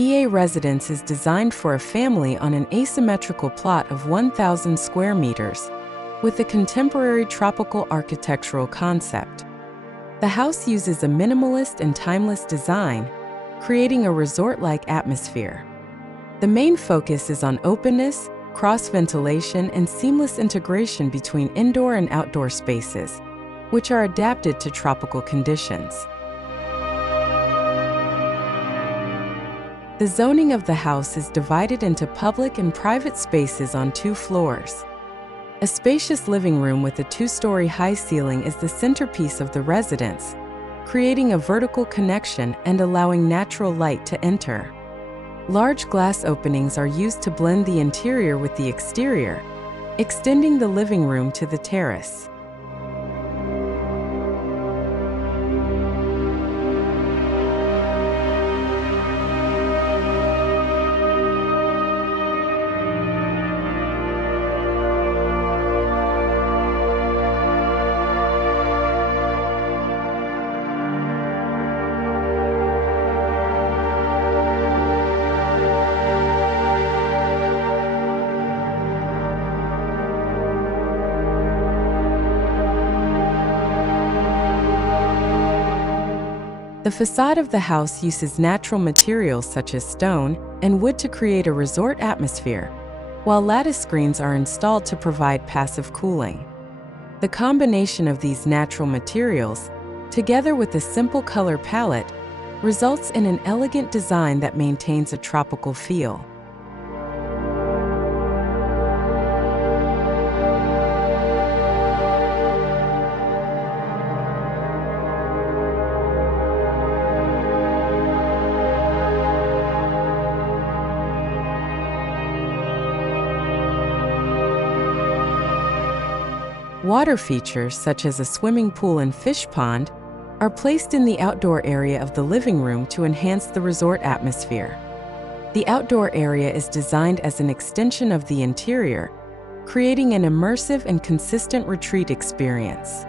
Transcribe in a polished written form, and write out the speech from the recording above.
EA Residence is designed for a family on an asymmetrical plot of 1,000 square meters, with a contemporary tropical architectural concept. The house uses a minimalist and timeless design, creating a resort-like atmosphere. The main focus is on openness, cross-ventilation, and seamless integration between indoor and outdoor spaces, which are adapted to tropical conditions. The zoning of the house is divided into public and private spaces on 2 floors. A spacious living room with a 2-story high ceiling is the centerpiece of the residence, creating a vertical connection and allowing natural light to enter. Large glass openings are used to blend the interior with the exterior, extending the living room to the terrace. The facade of the house uses natural materials such as stone and wood to create a resort atmosphere, while lattice screens are installed to provide passive cooling. The combination of these natural materials, together with a simple color palette, results in an elegant design that maintains a tropical feel. Water features, such as a swimming pool and fish pond, are placed in the outdoor area of the living room to enhance the resort atmosphere. The outdoor area is designed as an extension of the interior, creating an immersive and consistent retreat experience.